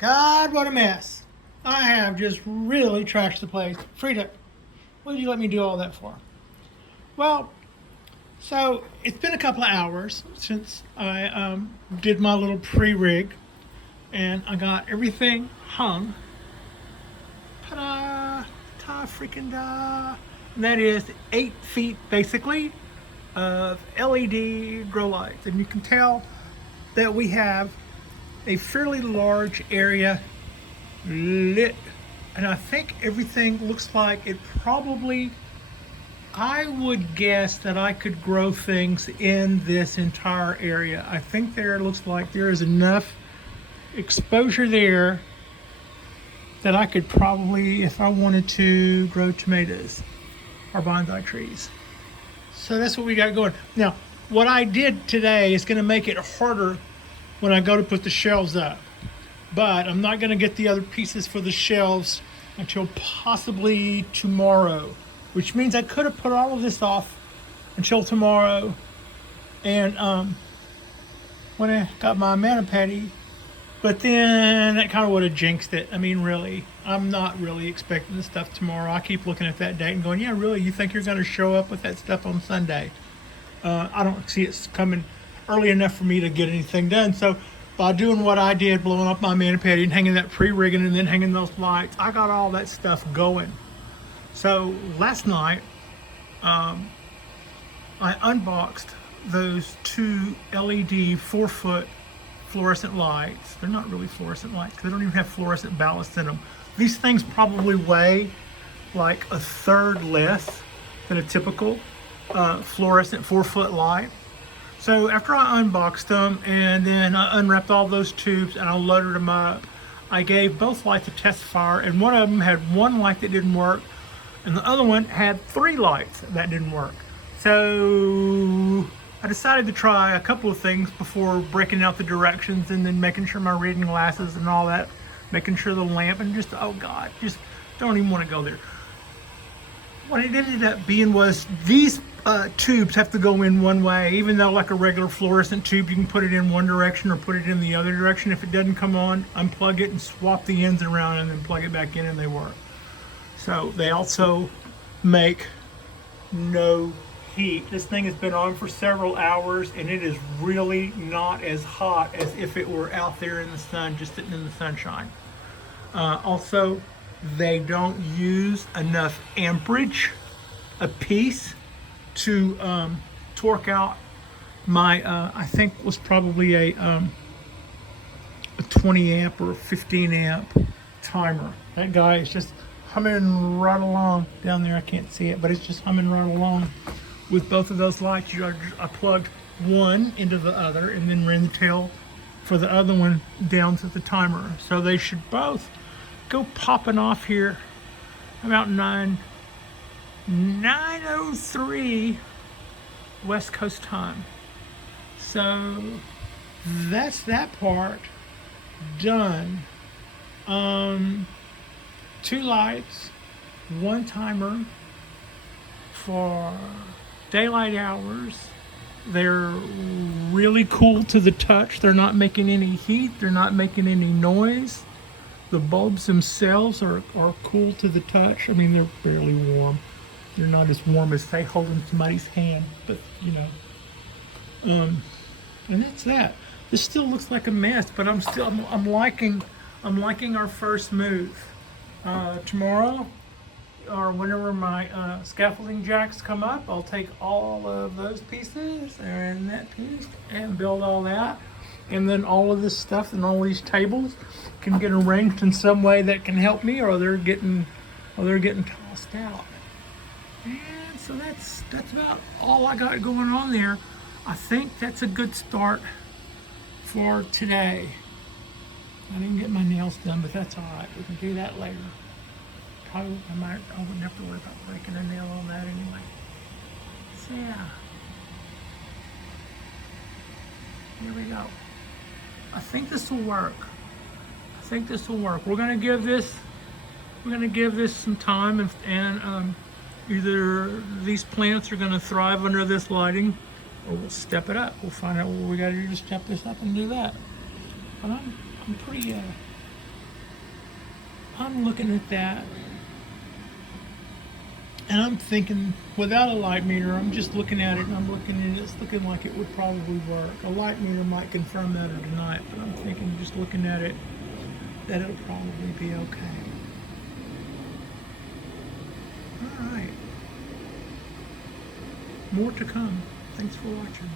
God, what a mess. I have just really trashed the place. Frida, what did you let me do all that for? Well, so it's been a couple of hours since I did my little pre-rig and I got everything hung. Ta-da! Ta freaking da! And that is 8 feet basically of LED grow lights. And you can tell that we have a fairly large area lit, and I think everything looks like it probably, I would guess that I could grow things in this entire area. I think there looks like there is enough exposure there that I could probably, if I wanted to, grow tomatoes or bonsai trees. So that's what we got going. Now, what I did today is going to make it harder when I go to put the shelves up. But I'm not going to get the other pieces for the shelves until possibly tomorrow, which means I could have put all of this off until tomorrow. And when I got my mani-pedi, but then that kind of would have jinxed it. I mean, really, I'm not really expecting the stuff tomorrow. I keep looking at that date and going, yeah, really, you think you're going to show up with that stuff on Sunday? I don't see it coming early enough for me to get anything done. So by doing what I did, blowing up my mani-pedi and hanging that pre-rigging and then hanging those lights, I got all that stuff going. So last night, I unboxed those two LED 4-foot fluorescent lights. They're not really fluorescent lights because they don't even have fluorescent ballast in them. These things probably weigh like a third less than a typical fluorescent 4-foot light. So after I unboxed them and then I unwrapped all those tubes and I loaded them up, I gave both lights a test fire, and one of them had one light that didn't work and the other one had 3 lights that didn't work. So I decided to try a couple of things before breaking out the directions and then making sure my reading glasses and all that, making sure the lamp, and just, oh God, just don't even want to go there. What it ended up being was these tubes have to go in one way, even though like a regular fluorescent tube, you can put it in one direction or put it in the other direction. If it doesn't come on, unplug it and swap the ends around and then plug it back in and they work. So they also make no heat. This thing has been on for several hours and it is really not as hot as if it were out there in the sun, just sitting in the sunshine. Also, they don't use enough amperage a piece to torque out my, I think was probably a 20 amp or a 15 amp timer. That guy is just humming right along down there. I can't see it, but it's just humming right along. With both of those lights, I plugged one into the other and then ran the tail for the other one down to the timer. So they should both go popping off here about 9:03 West Coast time. So that's that part done. 2 lights, 1 timer for daylight hours. They're really cool to the touch. They're not making any heat. They're not making any noise. The bulbs themselves are cool to the touch. I mean, they're barely warm. They're not as warm as, say, holding somebody's hand, but you know. And that's that. This still looks like a mess, but I'm liking our first move. Tomorrow, or whenever my scaffolding jacks come up, I'll take all of those pieces and that piece and build all that. And then all of this stuff and all these tables can get arranged in some way that can help me, or they're getting tossed out. And so that's about all I got going on there. I think that's a good start for today. I didn't get my nails done, but that's all right. We can do that later. I wouldn't have to worry about breaking a nail on that anyway. So yeah. Here we go. I think this will work. We're gonna give this some time, and either these plants are gonna thrive under this lighting, or we'll step it up. We'll find out what we gotta do to step this up and do that. But I'm pretty I'm looking at that and I'm thinking, without a light meter, I'm just looking at it and I'm looking at it, it's looking like it would probably work. A light meter might confirm that or deny it, but I'm thinking, just looking at it, that it'll probably be okay. All right. More to come. Thanks for watching.